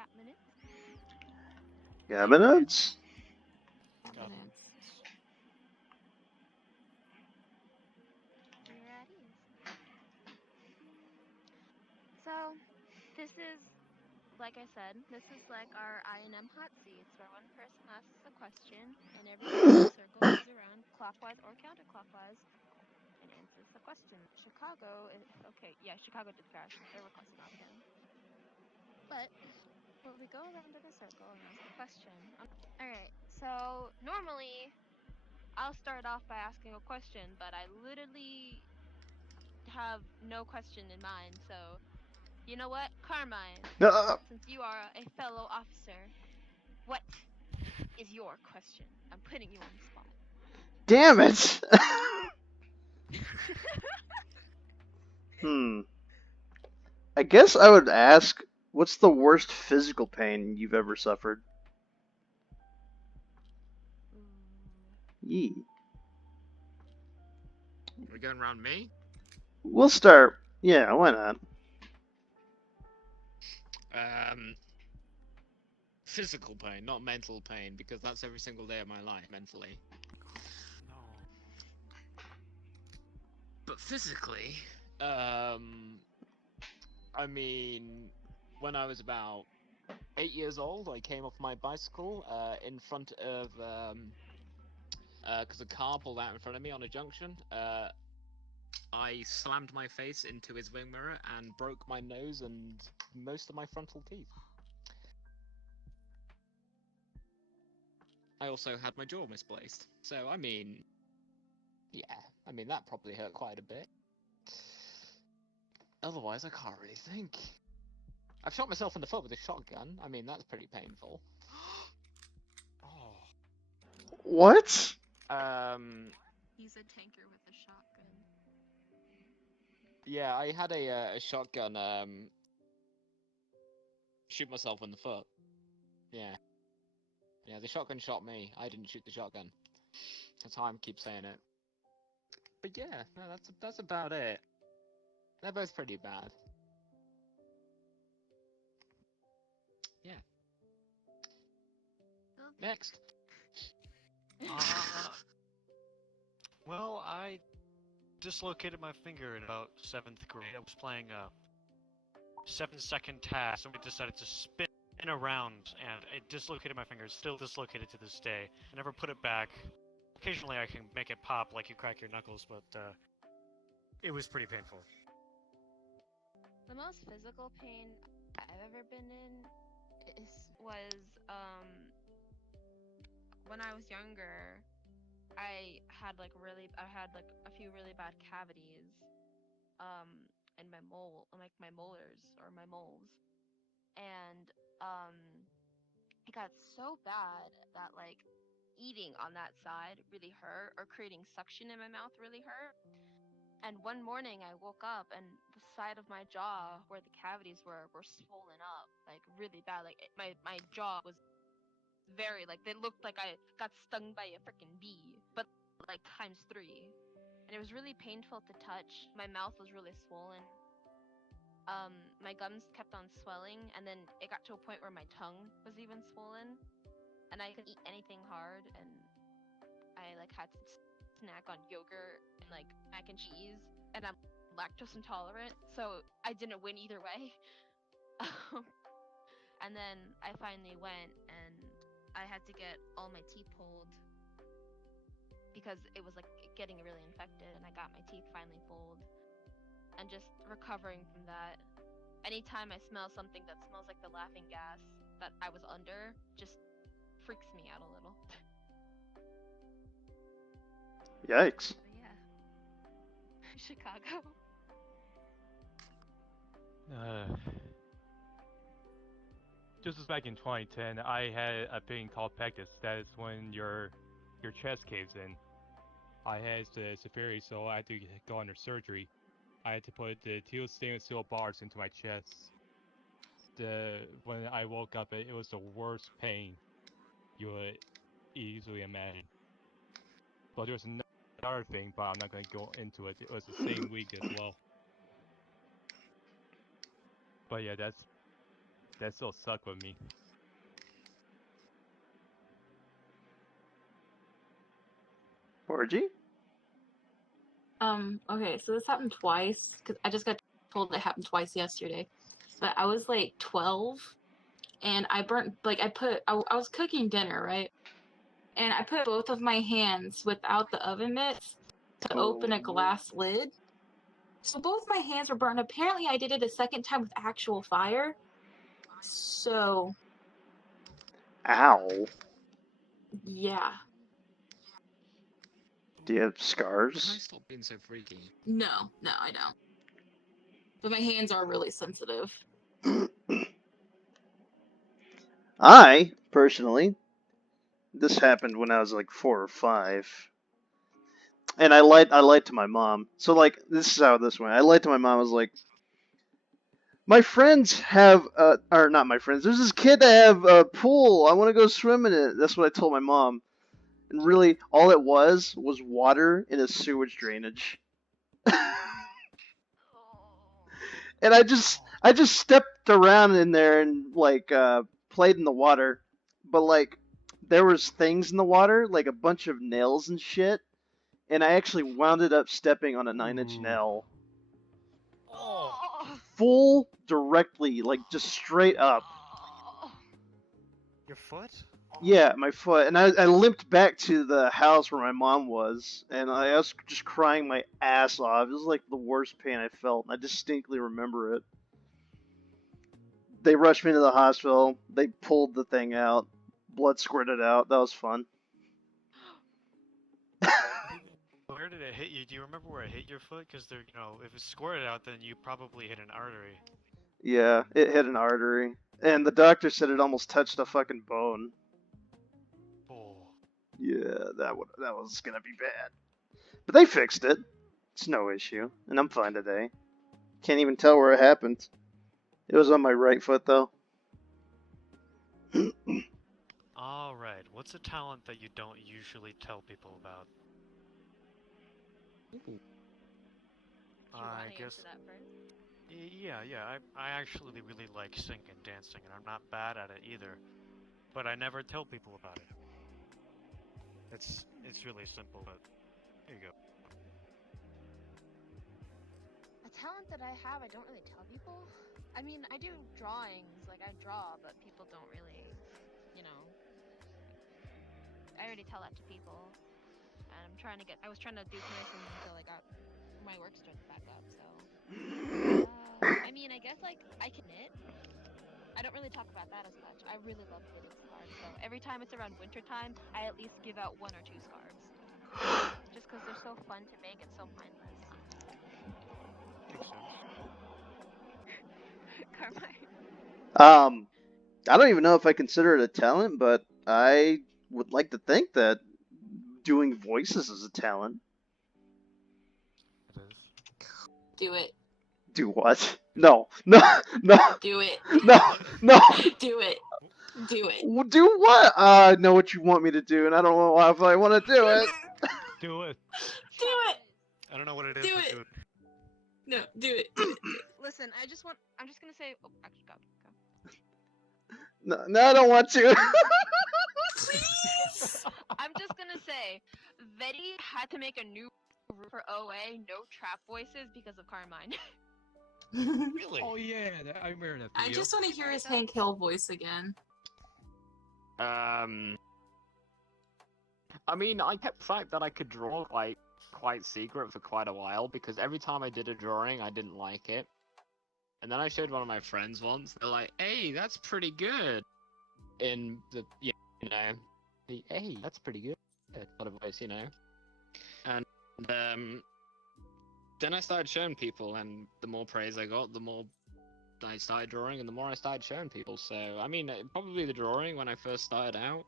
Got minutes? Cabinets? Minutes. When you're at ease. So, this is, like I said, this is like our INM hot seats where one person asks a question and everyone in a circle moves around clockwise or counterclockwise and answers the question. Okay, yeah, Chicago did pass. They were close enough, yeah. But where we go around in a circle and ask a question. Alright, so normally I'll start off by asking a question, but I literally have no question in mind, so you know what? Carmine, since you are a fellow officer, what is your question? I'm putting you on the spot. Damn it! I guess I would ask, what's the worst physical pain you've ever suffered? Yee. We're going around me? We'll start. Yeah, why not? Physical pain, not mental pain, because that's every single day of my life, mentally. No. But physically, I mean, when I was about 8 years old, I came off my bicycle, in front of, because a car pulled out in front of me on a junction. I slammed my face into his wing mirror and broke my nose and most of my frontal teeth. I also had my jaw misplaced. So, I mean, yeah, I mean, that probably hurt quite a bit. Otherwise, I can't really think. I've shot myself in the foot with a shotgun. I mean, that's pretty painful. Oh. What? He's a tanker with a shotgun. Yeah, I had a shotgun, shoot myself in the foot. Yeah. Yeah, the shotgun shot me. I didn't shoot the shotgun. That's how I keep saying it. But yeah, no, that's about it. They're both pretty bad. Yeah. Next. Well, I dislocated my finger in about 7th grade. I was playing a 7-second task. Somebody decided to spin around, and it dislocated my finger. It's still dislocated to this day. I never put it back. Occasionally I can make it pop like you crack your knuckles, but it was pretty painful. The most physical pain I've ever been in was when I was younger. I had like a few really bad cavities in my my molars or my moles, and um it got so bad that like eating on that side really hurt, or creating suction in my mouth really hurt. And one morning I woke up and the side of my jaw where the cavities were swollen up like really bad. Like my jaw was very like, they looked like I got stung by a freaking bee, but like times 3. And it was really painful to touch. My mouth was really swollen. My gums kept on swelling, and then it got to a point where my tongue was even swollen, and I couldn't eat anything hard, and I like had to snack on yogurt and like mac and cheese, and I'm lactose intolerant, so I didn't win either way. And then I finally went, and I had to get all my teeth pulled because it was like getting really infected, and I got my teeth finally pulled. And just recovering from that. Anytime I smell something that smells like the laughing gas that I was under, just freaks me out a little. Yikes. But yeah. Chicago. This was back in 2010. I had a pain called pectus. That is when your chest caves in. I had severity, so I had to go under surgery. I had to put the 2 stainless steel bars into my chest. When I woke up, it was the worst pain you would easily imagine. But there was another thing, but I'm not going to go into it. It was the same week as well. But yeah, that still suck with me. Orgy? Okay, so this happened twice, because I just got told it happened twice yesterday. But I was like 12, and I burnt, like, I was cooking dinner, right? And I put both of my hands without the oven mitts to open a glass lid. So both my hands were burnt. Apparently, I did it a second time with actual fire. So, Ow. yeah. Do you have Can I scars? stop being so freaky? No, I don't. But my hands are really sensitive. I, personally, this happened when I was like 4 or 5. And I lied to my mom. So like this is how this went. I lied to my mom. I was like, my friends have or not my friends. There's this kid that have a pool. I want to go swim in it. That's what I told my mom. And really, all it was water in a sewage drainage. And I just stepped around in there and like played in the water, but like there was things in the water, like a bunch of nails and shit, and I actually wound up stepping on a 9-inch Ooh. nail, Oh, full directly, like just straight up. your foot? Yeah, my foot, and I limped back to the house where my mom was, and I was just crying my ass off. It was like the worst pain I felt, and I distinctly remember it. They rushed me to the hospital. They pulled the thing out. Blood squirted out. That was fun. Where did it hit you? Do you remember where it hit your foot? Because there, if it squirted out, then you probably hit an artery. Yeah, it hit an artery. And the doctor said it almost touched a fucking bone. Oh. Yeah, that was gonna be bad. But they fixed it. It's no issue. And I'm fine today. Can't even tell where it happened. It was on my right foot though. All right. What's a talent that you don't usually tell people about? Do you want I to guess. answer that first? Yeah. I actually really like singing and dancing, and I'm not bad at it either. But I never tell people about it. It's really simple, but here you go. A talent that I have, I don't really tell people. I mean, I do drawings, like I draw, but people don't really, you know. I already tell that to people, and I was trying to do commissions until I got my work started back up. So, I mean, I guess like I can knit. I don't really talk about that as much. I really love knitting scarves, so every time it's around winter time, I at least give out 1 or 2 scarves. Just because they're so fun to make and so mindless. Makes sense. Carmine. I don't even know if I consider it a talent, but I would like to think that doing voices is a talent. It is. Do it. Do what? No. No. Do it. No. Do it. Do it. Do what? I know what you want me to do, and I don't know if I want to do it. Do it. Do it. I don't know what it is, Do but it. do it. No, do it. Do it. Listen, I'm just gonna say. Oh, actually, go. No, I don't want to. Please. I'm just gonna say, Vetty had to make a new rule for OA, no trap voices because of Carmine. Really? Oh yeah, I remember that I video. just want to hear his Hank Hill voice again. I mean, I kept the fact that I could draw like quite secret for quite a while because every time I did a drawing, I didn't like it, and then I showed one of my friends once. They're like, "Hey, that's pretty good." In the hey, that's pretty good. Sort of voice, and then I started showing people, and the more praise I got, the more I started drawing, and the more I started showing people. So, I mean, probably the drawing when I first started out.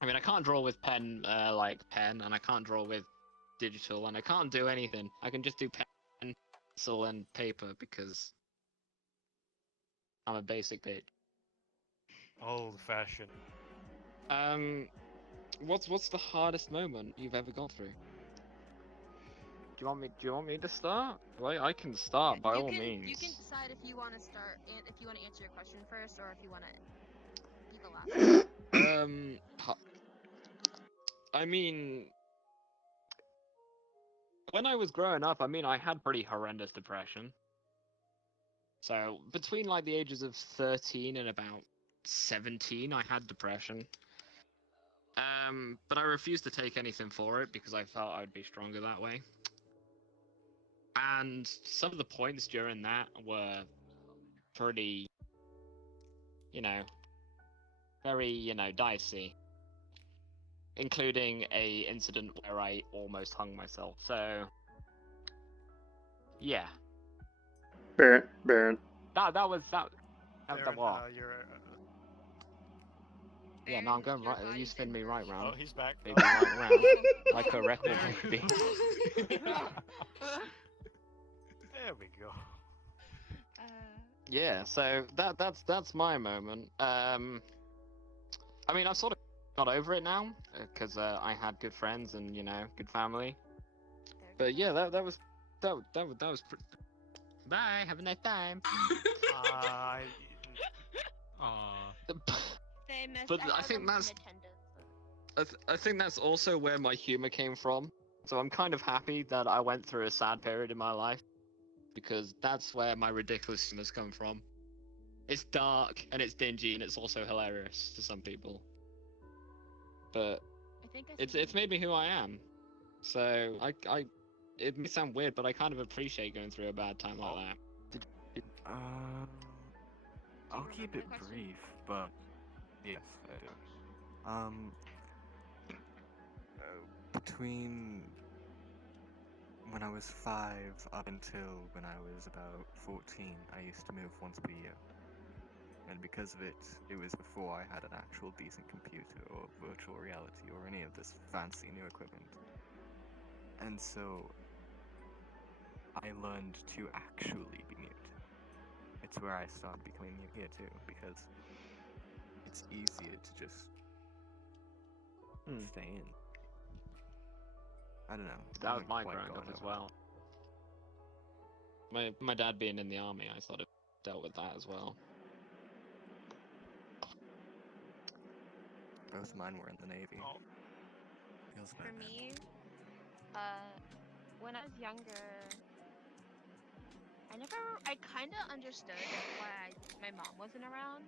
I mean, I can't draw with pen, and I can't draw with digital, and I can't do anything. I can just do pen, pencil, and paper because I'm a basic bitch. Old fashioned. What's the hardest moment you've ever gone through? you want me to start? Well, I can start by all means. You can decide if you want to start and if you want to answer your question first or if you want to be the last. I mean, when I was growing up, I mean, I had pretty horrendous depression. So between like the ages of 13 and about 17, I had depression. But I refused to take anything for it because I felt I'd be stronger that way. And some of the points during that were pretty, very, dicey. Including a incident where I almost hung myself. So, yeah. Baron. That was that. Baron, That what? you're. Yeah, no, I'm going your right. You body's spin me right round. Oh, he's back. Baby, right round. Like a record, baby. There we go. Yeah, so that's my moment. I mean, I've sort of got over it now because I had good friends and good family. But yeah, that was Bye. Have a nice time. They missed. But I think that's. I think that's also where my humor came from. So I'm kind of happy that I went through a sad period in my life because that's where my ridiculousness come from. It's dark and it's dingy and it's also hilarious to some people. But it's made me who I am. So it may sound weird, but I kind of appreciate going through a bad time like that. I'll keep it brief, but yes, I do. Between when I was 5 up until when I was about 14, I used to move once per year. And because of it, it was before I had an actual decent computer or virtual reality or any of this fancy new equipment. And so I learned to actually be mute. It's where I started becoming mute here too, because it's easier to just stay in. I don't know. That was my growing up as well. My dad being in the army, I sort of dealt with that as well. Both mine were in the Navy. Oh. For me, when I was younger, I kind of understood why my mom wasn't around,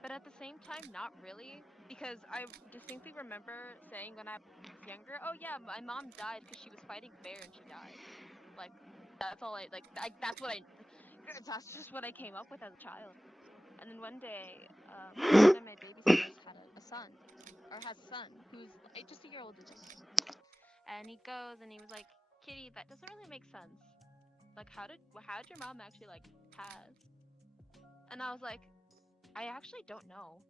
but at the same time, not really, because I distinctly remember saying when I was younger, oh yeah, my mom died because she was fighting a bear and she died. Like, that's all that's just what I came up with as a child. And then one day, one of my babysitters had a son, or has a son, who's just a year older than me. And he goes and he was like, Kitty, that doesn't really make sense. Like, how did your mom actually, like, pass? And I was like, I actually don't know.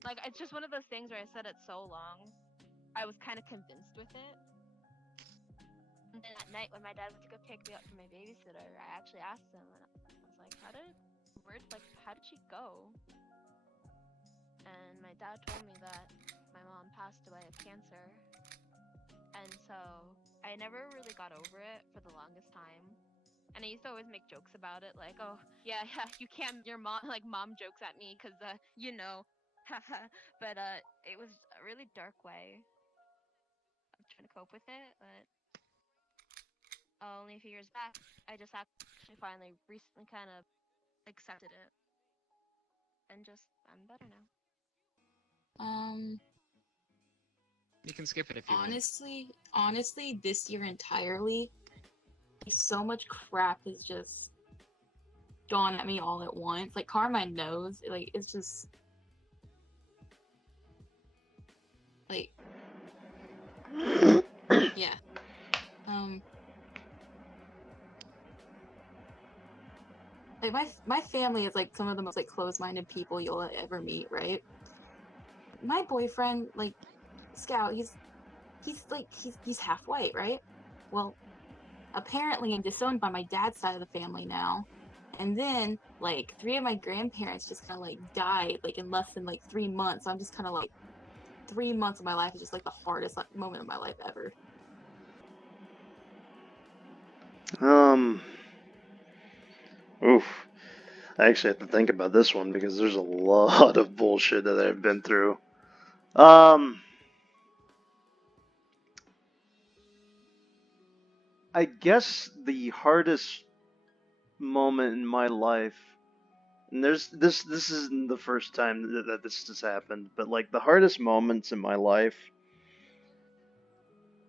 Like, it's just one of those things where I said it so long, I was kind of convinced with it. And then at night, when my dad went to go pick me up from my babysitter, I actually asked him, and I was like, how did she go? And my dad told me that my mom passed away of cancer. And so I never really got over it for the longest time. And I used to always make jokes about it, like, oh, yeah, you can't, your mom, like, mom jokes at me, because, but, it was a really dark way of trying to cope with it, but only a few years back, I just actually finally recently kind of accepted it. And I'm better now. You can skip it if you want. Honestly, this year entirely, so much crap has just gone at me all at once. Like, Carmine knows, like, it's just, like, yeah. Like, my family is, like, some of the most, like, closed-minded people you'll ever meet, right? My boyfriend, like, Scout, he's half white, right? Well, apparently I'm disowned by my dad's side of the family now. And then, like, 3 of my grandparents just kind of, like, died, like, in less than, like, 3 months. So I'm just kind of, like, 3 months of my life is just, like, the hardest moment of my life ever. Oof. I actually have to think about this one because there's a lot of bullshit that I've been through. I guess the hardest moment in my life, and this isn't the first time that this has happened, but like the hardest moments in my life,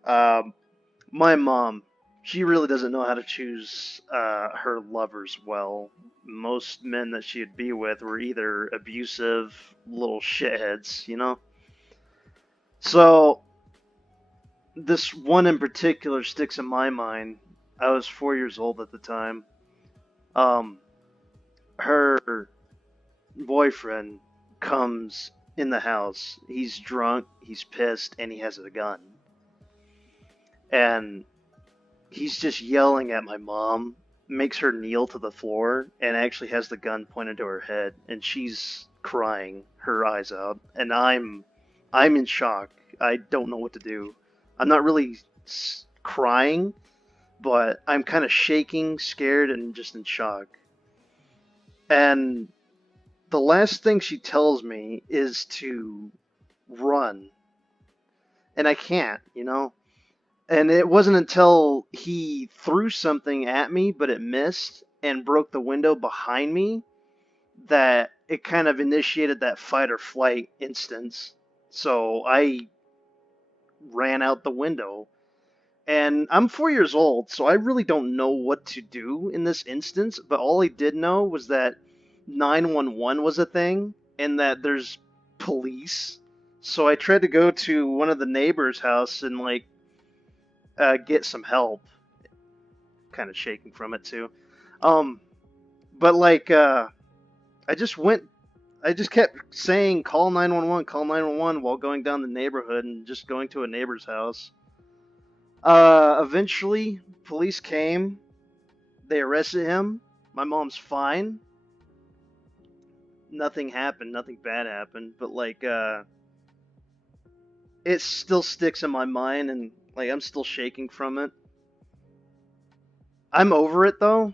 um, my mom, she really doesn't know how to choose her lovers well. Most men that she'd be with were either abusive little shitheads, you know? So, this one in particular sticks in my mind. I was 4 years old at the time. Um, her boyfriend comes in the house. He's drunk, he's pissed, and he has a gun. And he's just yelling at my mom, makes her kneel to the floor, and actually has the gun pointed to her head, and she's crying her eyes out, and I'm in shock. I don't know what to do. I'm not really crying, but I'm kind of shaking, scared, and just in shock. And the last thing she tells me is to run, and I can't, you know? And it wasn't until he threw something at me, but it missed and broke the window behind me, that it kind of initiated that fight or flight instance. So I ran out the window. And I'm 4 years old, so I really don't know what to do in this instance, but all I did know was that 911 was a thing and that there's police. So I tried to go to one of the neighbors' house and like get some help. Kind of shaking from it too. But like I just went. I just kept saying call 911, call 911 while going down the neighborhood and just going to a neighbor's house. Eventually, police came. They arrested him. My mom's fine. Nothing happened. Nothing bad happened. But like, it still sticks in my mind, and like I'm still shaking from it. I'm over it though.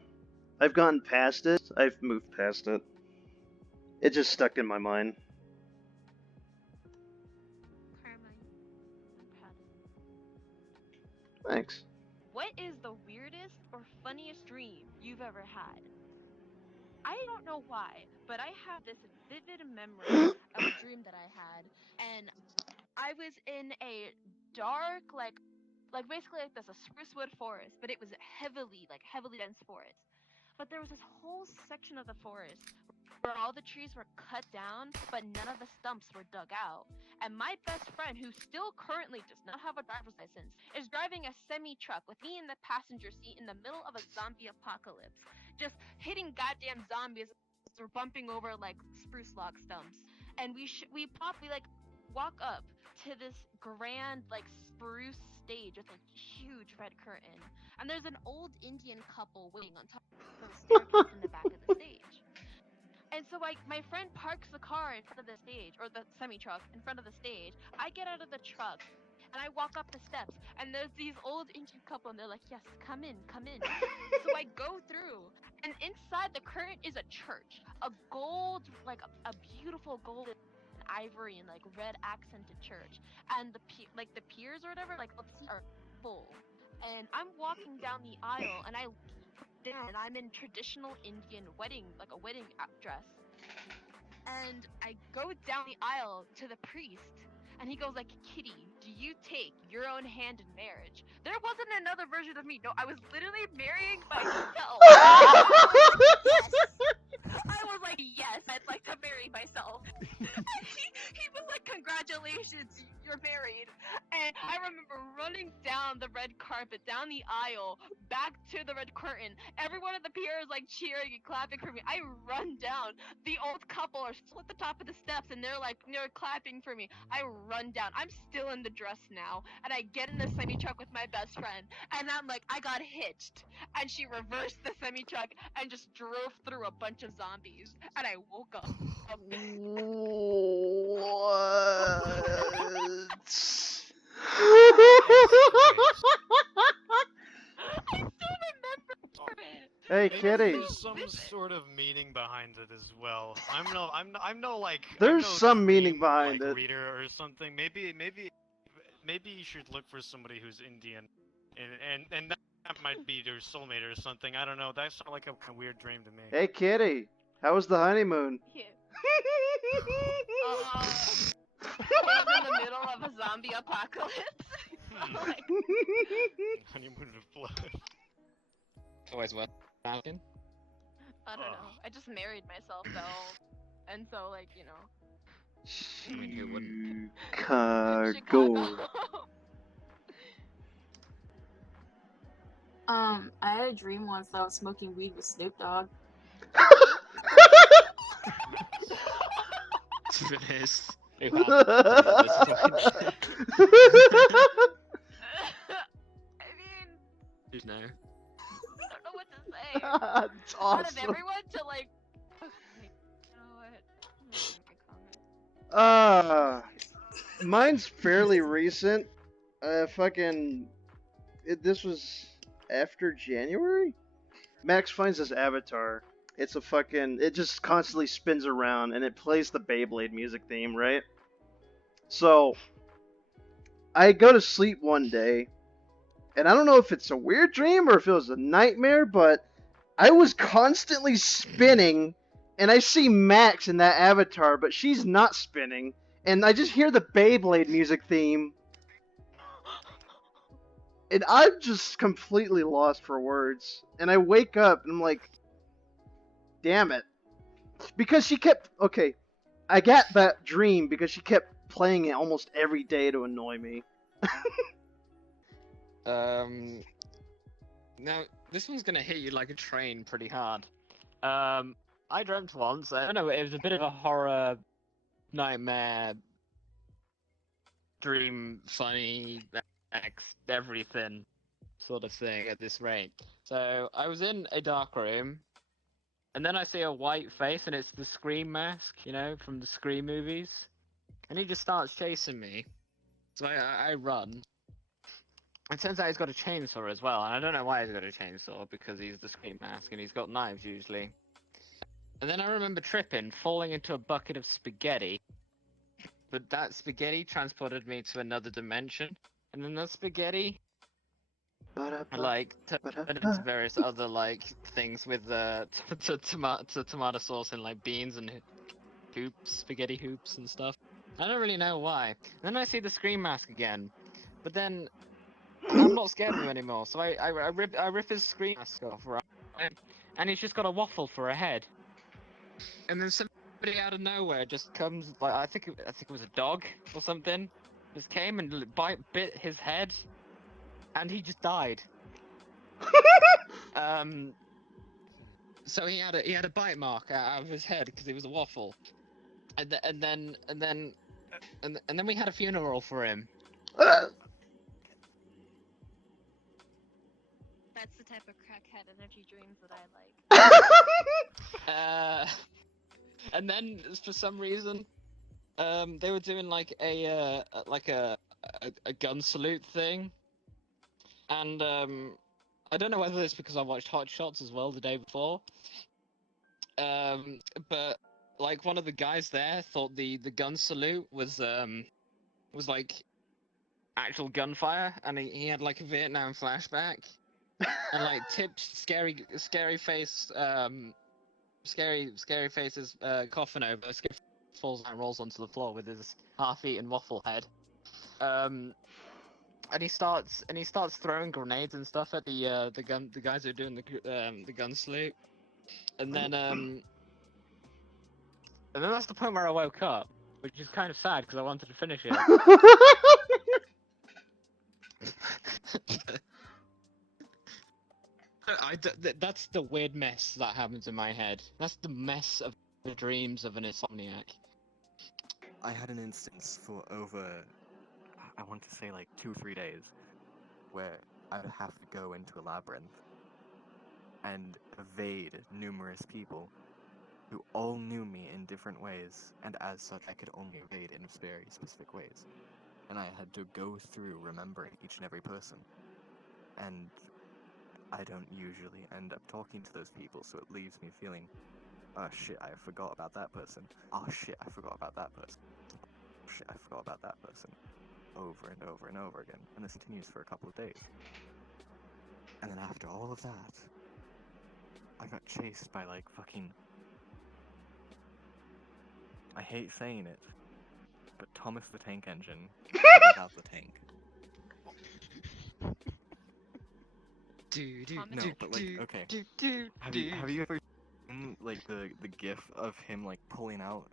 I've gotten past it. I've moved past it. It just stuck in my mind. Carmine, I'm proud of you. Thanks. What is the weirdest or funniest dream you've ever had? I don't know why, but I have this vivid memory of a dream that I had, and I was in a dark, like basically like this, a spruce wood forest, but it was heavily dense forest. But there was this whole section of the forest where all the trees were cut down, but none of the stumps were dug out. And my best friend, who still currently does not have a driver's license, is driving a semi truck with me in the passenger seat in the middle of a zombie apocalypse, just hitting goddamn zombies as we're bumping over like spruce log stumps. And we like walk up to this grand like spruce stage with a huge red curtain, and there's an old Indian couple waiting on top of a staircase in the back of the stage. And so my friend parks the car in front of the stage, or the semi truck in front of the stage. I get out of the truck and I walk up the steps, and there's these old Indian couple, and they're like, "Yes, come in, come in." So I go through, and inside the current is a church, a gold, like a beautiful golden ivory and like red accented church, and the piers or whatever, like let's see, are full. And I'm walking down the aisle, and I down, and I'm in traditional Indian wedding, like a wedding dress. And I go down the aisle to the priest, and he goes like, "Kitty, do you take your own hand in marriage?" There wasn't another version of me. No, I was literally marrying myself. I was like, "Yes, I'd like to marry myself." he was like, "Congratulations, you're married." And I remember running down the red carpet, down the aisle, back to the red curtain. Everyone at the pier is like cheering and clapping for me. I run down. The old couple are still at the top of the steps, and they're clapping for me. I run down. I'm still in the dress now, and I get in the semi truck with my best friend, and I'm like, I got hitched, and she reversed the semi truck and just drove through a bunch of zombies, and I woke up. What? I still remember Hey, Maybe kitty. there's some sort of meaning behind it as well. I'm no like There's I'm no some meaning dream, behind like it. reader or something. Maybe you should look for somebody who's Indian, and that might be your soulmate or something. I don't know. That sounded like a weird dream to me. Hey, kitty. How was the honeymoon? Yeah. It was in the middle of a zombie apocalypse. So, like, Honeymoon of blood. Always worth asking. I don't know. I just married myself though, and so like you know. I mean, who wouldn't? Chicago. I had a dream once that I was smoking weed with Snoop Dogg. To be honest, who I mean, Who's no? I don't know what to say. It's Out of awesome. everyone to like, okay, you know what? I'm not gonna comment. Mine's fairly recent. This was after January? Max finds this avatar. It just constantly spins around and it plays the Beyblade music theme, right? So, I go to sleep one day, and I don't know if it's a weird dream or if it was a nightmare, but I was constantly spinning, and I see Max in that avatar, but she's not spinning, and I just hear the Beyblade music theme, and I'm just completely lost for words. And I wake up, and I'm like, damn it. Because she kept... Okay, I got that dream because she kept playing it almost every day to annoy me. Now this one's gonna hit you like a train pretty hard. I dreamt once. I don't know. It was a bit of a horror, nightmare, dream, funny, everything sort of thing at this rate. So I was in a dark room, and then I see a white face, and it's the Scream mask, you know, from the Scream movies, and he just starts chasing me. So I run. It turns out he's got a chainsaw as well, and I don't know why he's got a chainsaw, because he's the Scream mask, and he's got knives usually. And then I remember tripping, falling into a bucket of spaghetti, but that spaghetti transported me to another dimension, and then the spaghetti like turned into various other like things with tomato sauce and like beans and hoops, spaghetti hoops and stuff. I don't really know why. And then I see the Scream mask again, but then I'm not scared of him anymore. So I rip his Scream mask off, right? And he's just got a waffle for a head. And then somebody out of nowhere just comes, like I think it was a dog or something, just came and bit his head, and he just died. So he had a bite mark out of his head because he was a waffle, and then we had a funeral for him. That's the type of crackhead energy dreams that I like. And then for some reason, they were doing like a gun salute thing, and I don't know whether it's because I watched Hot Shots as well the day before, but like one of the guys there thought the gun salute was like actual gunfire, and he had like a Vietnam flashback, and like tipped scary face scary face's coffin over. Scary falls and rolls onto the floor with his half-eaten waffle head. And he starts throwing grenades and stuff at the guys who are doing the gun salute. And then that's the point where I woke up, which is kind of sad because I wanted to finish it. That's the weird mess that happens in my head. That's the mess of the dreams of an insomniac. I had an instance for over, I want to say like 2-3 days, where I'd have to go into a labyrinth and evade numerous people who all knew me in different ways, and as such I could only evade in very specific ways. And I had to go through remembering each and every person. And I don't usually end up talking to those people, so it leaves me feeling, oh shit, I forgot about that person. Oh shit, I forgot about that person. Oh shit, I forgot about that person. Over and over and over again. And this continues for a couple of days. And then after all of that, I got chased by like fucking... I hate saying it, but Thomas the Tank Engine without the tank. No, but like, okay. Have you ever seen like the gif of him like pulling out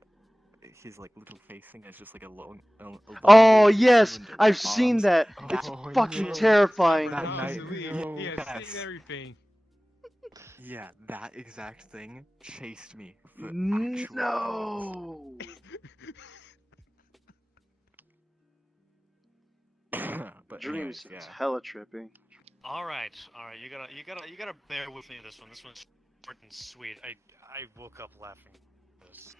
his like little face thing as just like a long Oh elongated yes, cylinder I've with seen arms? that. It's Oh, fucking no. terrifying. That Oh, night, sweet. no. Yeah, yes. seen everything. Yeah, that exact thing chased me for actual No. But Dream anyways, sounds yeah. hella trippy. All right. You gotta bear with me this one. This one's short and sweet. I woke up laughing at this.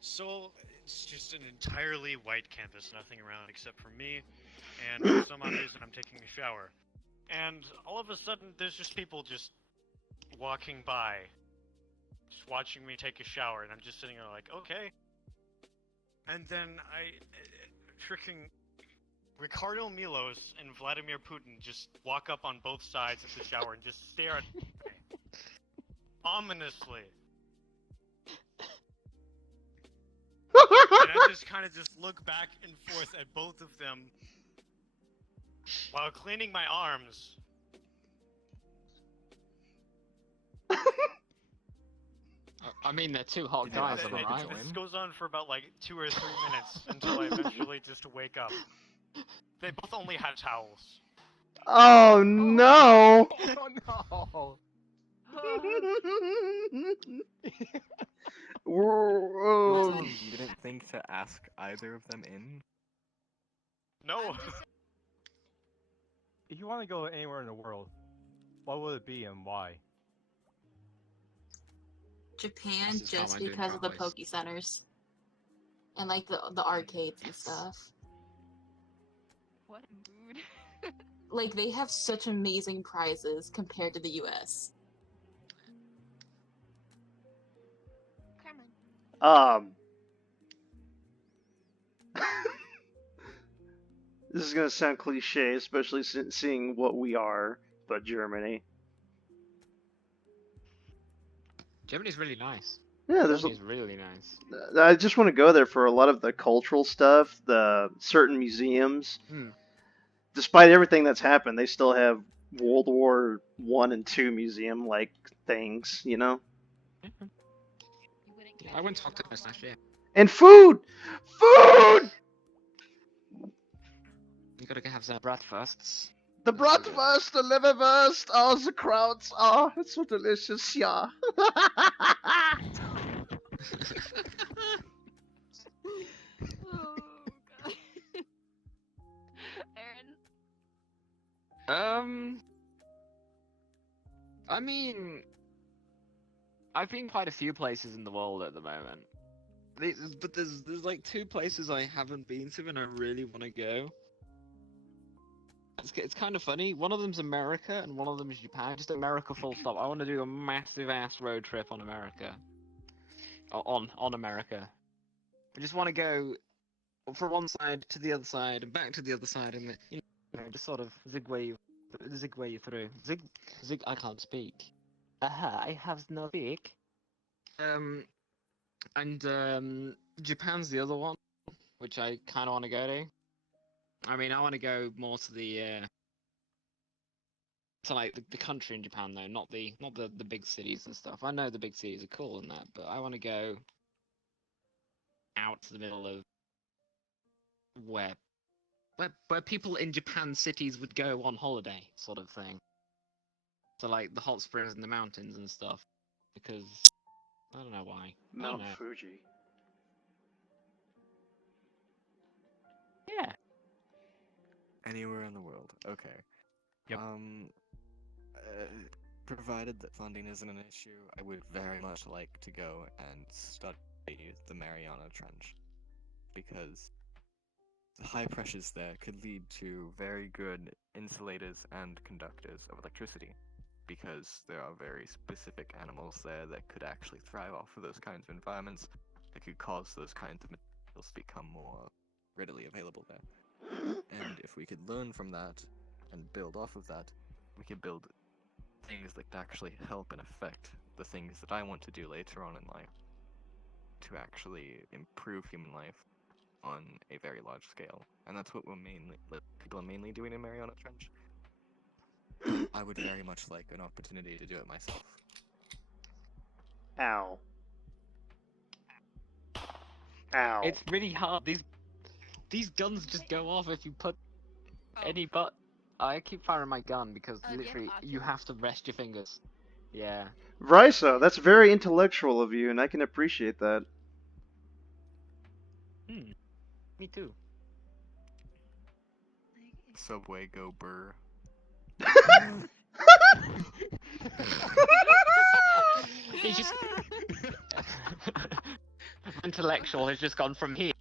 So it's just an entirely white canvas, nothing around except for me, and for some odd reason I'm taking a shower. And all of a sudden there's just people just walking by, just watching me take a shower, and I'm just sitting there like, okay. And then freaking Ricardo Milos and Vladimir Putin just walk up on both sides of the shower and just stare at me. Ominously. And I just kind of just look back and forth at both of them while cleaning my arms. I mean, they're two hot Did guys, ask am them I to right? join? This goes on for about like 2 or 3 minutes until I eventually just wake up. They both only had towels. Oh no! Oh You're Whoa. telling me you didn't think to ask either of them in? No. If you want to go anywhere in the world, what would it be and why? Japan, This is how just I'm doing because of the twice. Poke Centers and like the arcades and Yes. stuff. What mood? Like they have such amazing prizes compared to the U.S. Carmen. This is gonna sound cliche, especially seeing what we are, but Germany. Germany's really nice. Yeah, there's. Germany's really nice. I just want to go there for a lot of the cultural stuff, the certain museums. Hmm. Despite everything that's happened, they still have World War One and Two museum like things, you know. Yeah, I went to Octopus last year. And food, food. You gotta go have some bratwursts. The That's so good. bratwurst, the liverwurst, oh, the krauts, oh, it's so delicious, yeah. Oh god. Aaron. I mean, I've been quite a few places in the world at the moment. But there's like two places I haven't been to and I really want to go. It's kind of funny. One of them's America and one of them is Japan. Just America full stop. I want to do a massive ass road trip on America. On America. I just want to go from one side to the other side and back to the other side and just sort of zig way you through. Zig. I can't speak. Aha! I have no speak. And Japan's the other one, which I kind of want to go to. I mean, I want to go more to the to like the country in Japan though, not the big cities and stuff. I know the big cities are cool and that, but I want to go out to the middle of where people in Japan cities would go on holiday, sort of thing. So like the hot springs and the mountains and stuff, because I don't know why. I don't Mount know. Fuji. Yeah. Anywhere in the world. Okay. Yep. Provided that funding isn't an issue, I would very much like to go and study the Mariana Trench, because the high pressures there could lead to very good insulators and conductors of electricity. because there are very specific animals there that could actually thrive off of those kinds of environments that could cause those kinds of materials to become more readily available there. And if we could learn from that and build off of that, we could build things that could actually help and affect the things that I want to do later on in life to actually improve human life on a very large scale. And that's what people are mainly doing in Mariana Trench. I would very much like an opportunity to do it myself. Ow. Ow. It's really hard. These guns just go off if you put any but. I keep firing my gun because Oh, do you have literally you Oculus? have to rest your fingers. Yeah. Risa, that's very intellectual of you, and I can appreciate that. Me too. Subway go burr. He's just intellectual has just gone from here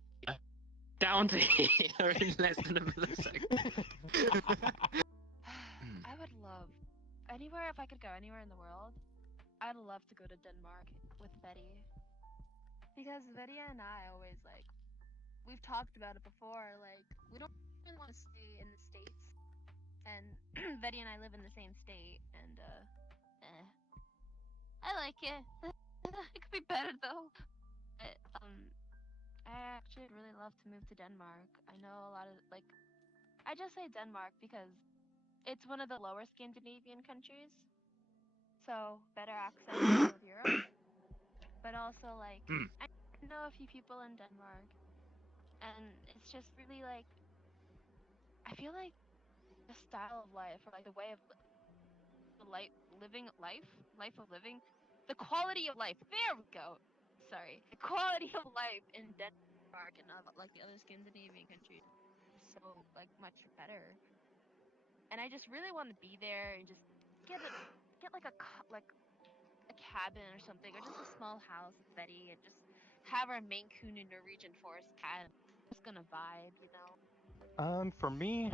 down to here in less than a millisecond. I would love anywhere if I could go anywhere in the world. I'd love to go to Denmark with Betty because Betty and I always we've talked about it before. Like we don't really want to stay in the states, and Betty and I live in the same state, and I like it. It could be better though. But, I actually really love to move to Denmark. I know a lot of I just say Denmark because it's one of the lower Scandinavian countries, so better access to all of Europe. But also I know a few people in Denmark, and it's just really I feel like the style of life or the way of the living life of living, the quality of life. There we go. Sorry, the quality of life in Denmark and the other Scandinavian countries is so much better. And I just really want to be there and just get a cabin or something, or just a small house with Betty, and just have our Maine Coon and Norwegian forest cat. Just gonna vibe, you know. For me,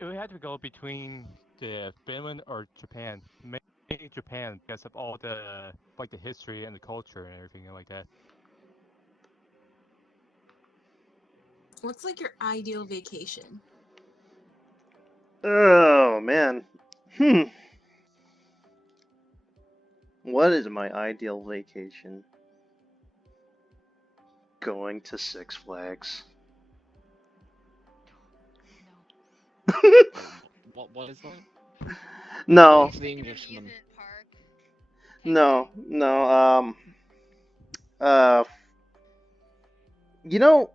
it would have to go between the Finland or Japan. Mainly Japan because of all the the history and the culture and everything like that. What's your ideal vacation? Oh, man. What is my ideal vacation? Going to Six Flags. No. What is that? No, Please, the Englishman. Park. no, no. Uh,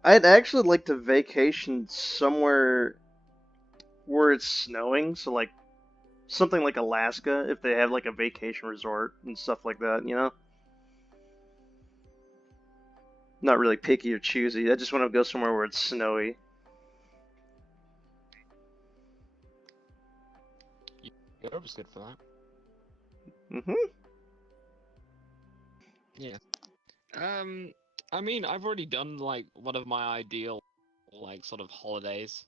I'd actually like to vacation somewhere where it's snowing, so something like Alaska, if they have a vacation resort and stuff like that, Not really picky or choosy. I just want to go somewhere where it's snowy. Europe's good for that. Mhm. Yeah. I mean, I've already done one of my ideal sort of holidays.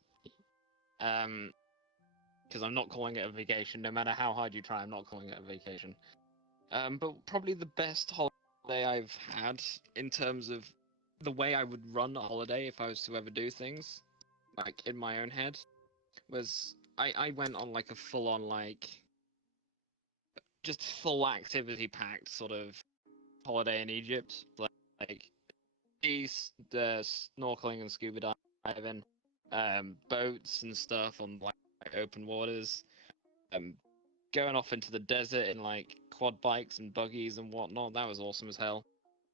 Because I'm not calling it a vacation. No matter how hard you try, I'm not calling it a vacation. But probably the best holiday I've had in terms of the way I would run a holiday if I was to ever do things, in my own head, was I went on a full on just full activity packed sort of holiday in Egypt, like the snorkeling and scuba diving, boats and stuff on open waters, going off into the desert in quad bikes and buggies and whatnot. That was awesome as hell.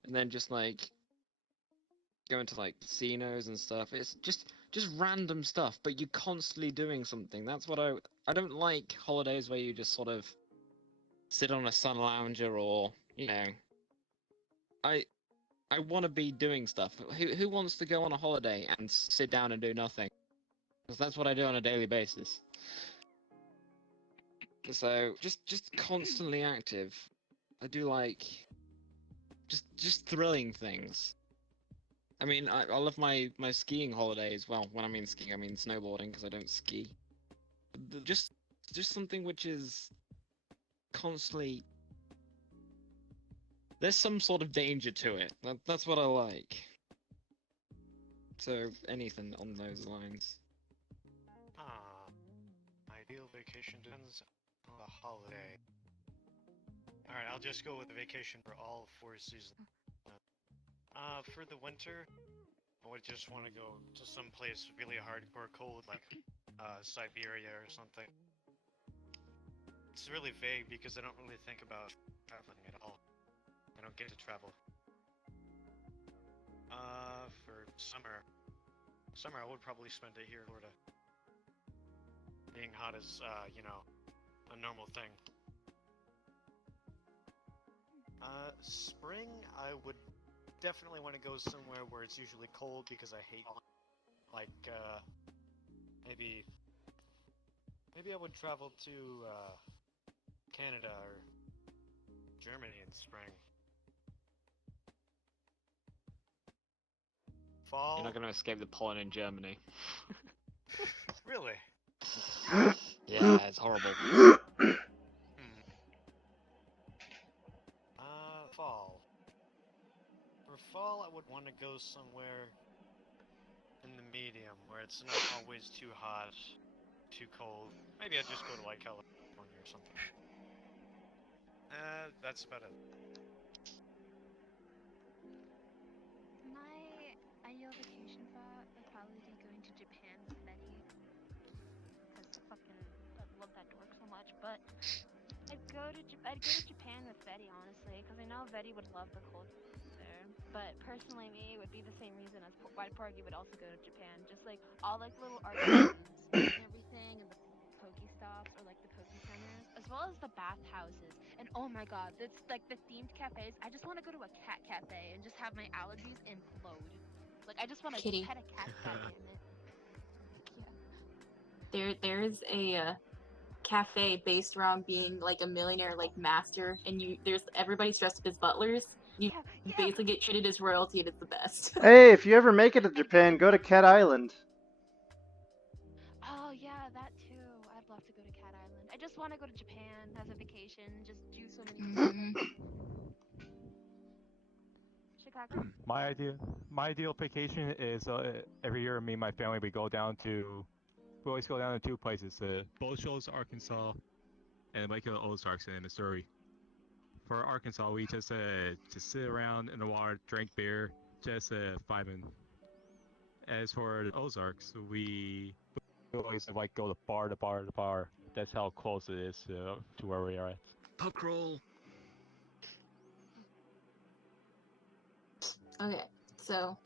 And then just going to casinos and stuff. It's just random stuff, but you're constantly doing something. That's what I don't like holidays where you just sort of sit on a sun lounger or I I want to be doing stuff. Who wants to go on a holiday and sit down and do nothing? Because that's what I do on a daily basis. So just constantly active. I do just thrilling things. I mean, I love my skiing holidays. Well, when I mean skiing, I mean snowboarding because I don't ski. Just something which is constantly. There's some sort of danger to it. That's what I like. So anything on those lines. Ideal vacation depends on the holiday. Alright, I'll just go with the vacation for all 4 seasons. For the winter, I would just want to go to some place really hardcore cold, like Siberia or something. It's really vague because I don't really think about traveling at all. I don't get to travel. For summer, I would probably spend it here in Florida. Being hot is, you know, a normal thing. Spring, I would definitely want to go somewhere where it's usually cold because I hate, like, maybe I would travel to, Canada or Germany in spring. Fall. You're not going to escape the pollen in Germany. Really? Yeah, it's horrible. Fall. For fall, I would want to go somewhere in the medium, where it's not always too hot, too cold. Maybe I'd just go to, like, California or something. That's about it. My ideal vacation spot would probably be going to Japan with Betty. Because I love that dork so much. But I'd go to Japan with Betty, honestly, because I know Betty would love the culture there. But personally, me, it would be the same reason as why Porgy would also go to Japan. Just like all like little arcades and everything, and the Pokestops or like the Poke Centers, as well as the bathhouses. And oh my god, that's like the themed cafes. I just want to go to a cat cafe and just have my allergies implode. Like I just want to Kitty. pet a cat. Goddammit. Yeah. There's a cafe based around being like a millionaire like master, and everybody's dressed up as butlers. You Yeah. basically get treated as royalty, and it's the best. Hey, if you ever make it to Japan, go to Cat Island. Oh yeah, that too. I'd love to go to Cat Island. I just want to go to Japan as a vacation, just do so many cool things. Chicago? My ideal vacation is every year me and my family we always go down to 2 places: Both Shoals, Arkansas, and Waco Ozarks in Missouri. For Arkansas, we just sit around in the water, drink beer, just vibing. As for the Ozarks, we always like go to bar to bar to bar. That's how close it is to where we are at. Pub crawl. Okay, so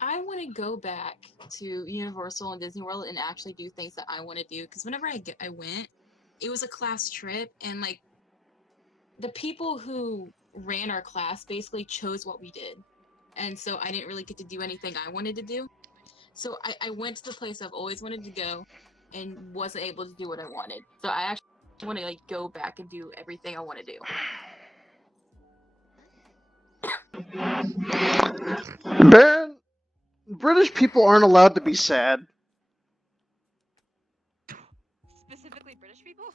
I want to go back to Universal and Disney World and actually do things that I want to do. Because whenever I went, it was a class trip, and like the people who ran our class basically chose what we did, and so I didn't really get to do anything I wanted to do. So I went to the place I've always wanted to go, and wasn't able to do what I wanted. So I actually want to like go back and do everything I want to do. Baron, British people aren't allowed to be sad. Specifically British people?